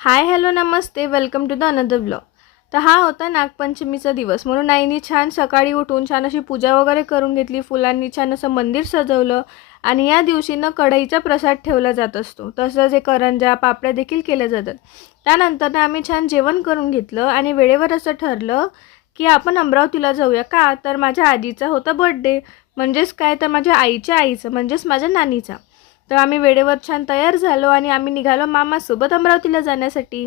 हाय hello नमस्ते, welcome to the another blog. तर हा होता नागपंचमीचा दिवस, म्हणून आईने छान सकाळी उठून छान अशी पूजा वगैरे करून घेतली. फुलांनी छान असं मंदिर सजवलं आणि या दिवशी कढईचा प्रसाद ठेवला जात असतो. तसंच हे करंजा पापड्या देखील केल्या जातात. त्यानंतर आम्ही छान जेवण करून घेतलं आणि वेळेवर असं ठरलं की आपण अमरावतीला जाऊया. का तर माझ्या आजीचा होता बर्थडे, म्हणजेच काय तर माझ्या आईच्या आईचं म्हणजेच माझ्या नानीचा. तर आम्ही वेळेवर छान तयार झालो आणि आम्ही निघालो मामासोबत अमरावतीला जाण्यासाठी.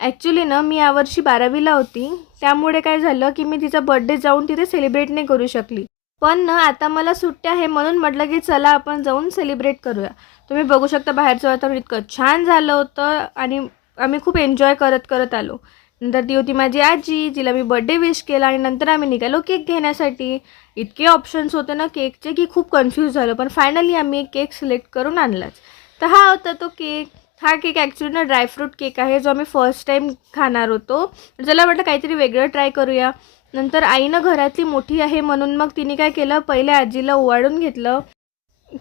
ॲक्च्युली मी यावर्षी 12वीला होती, त्यामुळे काय झालं की मी तिचा बर्थडे जाऊन तिथे सेलिब्रेट नाही करू शकली. पण आता मला सुट्टी आहे म्हणून म्हटलं की चला आपण जाऊन सेलिब्रेट करूया. तुम्ही बघू शकता बाहेरचं वातावरण इतकं छान झालं होतं आणि आम्ही खूप एन्जॉय करत करत आलो. नंतर ती होती माझी आजी, जिला मी बर्थडे विश केला आणि नंतर आम्ही निघालो केक घेण्यासाठी. इतके ऑप्शन्स होते ना केकचे की खूप कन्फ्यूज झालं, पण फायनली आम्ही एक केक सिलेक्ट करून आणलाच. तर हा होता तो केक. हा केक ॲक्च्युली ड्रायफ्रूट केक आहे, जो आम्ही फर्स्ट टाईम खाणार होतो. चला म्हटलं काहीतरी वेगळं ट्राय करूया. नंतर आईनं घरातली मोठी आहे म्हणून मग तिने काय केलं, पहिले आजीला ओवाळून घेतलं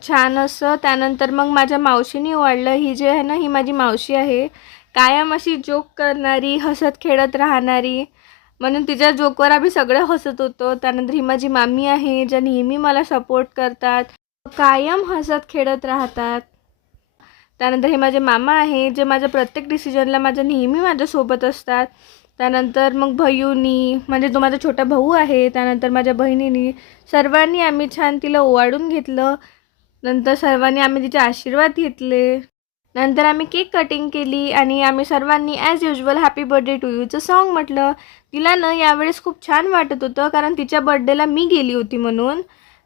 छान असं. त्यानंतर मग माझ्या मावशीने ओवाळलं. ही जी आहे ना, ही माझी मावशी आहे, कायम अशी जोक करणारी, हसत खेळत राहणारी, म्हणून तिच्या जोकवर आम्ही सगळे हसत होतो. त्यानंतर ही माझी मामी आहे, ज्या नेहमी मला सपोर्ट करतात, कायम हसत खेळत राहतात. त्यानंतर हे माझे मामा आहे, जे माझ्या प्रत्येक डिसिजनला नेहमी माझ्यासोबत असतात. त्यानंतर मग भैयूनी, म्हणजे जो माझा छोटा भाऊ आहे, त्यानंतर माझ्या बहिणीनी, सर्वांनी आम्ही छान तिला ओवाळून घेतलं. नंतर सर्वांनी आम्ही तिचे आशीर्वाद घेतले. नंतर आम्ही केक कटिंग केली आणि आम्ही सर्वांनी as usual happy birthday to यूचं सॉन्ग म्हटलं. तिला यावेळेस खूप छान वाटत होतं, कारण तिच्या बर्थडेला मी गेली होती म्हणून.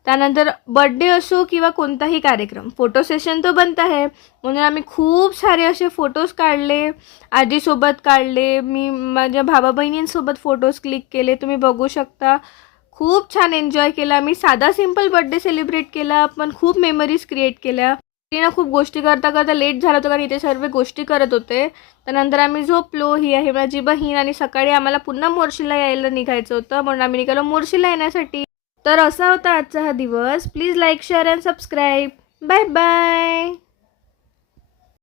त्यानंतर बर्थडे असो किंवा कोणताही कार्यक्रम, फोटो सेशन तो बनता आहे, म्हणून आम्ही खूप सारे असे फोटोज काढले. आजीसोबत काढले, मी माझ्या भावा बहिणींसोबत फोटोज क्लिक केले. तुम्ही बघू शकता, खूप छान एन्जॉय केला. मी साधा सिम्पल बर्थडे सेलिब्रेट केला, पण खूप मेमरीज क्रिएट केल्या. तिनं खूप गोष्टी करता करता लेट झालं होतं, कारण इथे सर्व गोष्टी करत होते. त्यानंतर आम्ही झोपलो. ही आहे माझी बहीण आणि सकाळी आम्हाला पुन्हा मोर्शीला यायला निघायचं होतं, म्हणून आम्ही निघालो मोर्शीला येण्यासाठी. तर असा होता आजचा हा दिवस. Please like share and subscribe. Bye bye.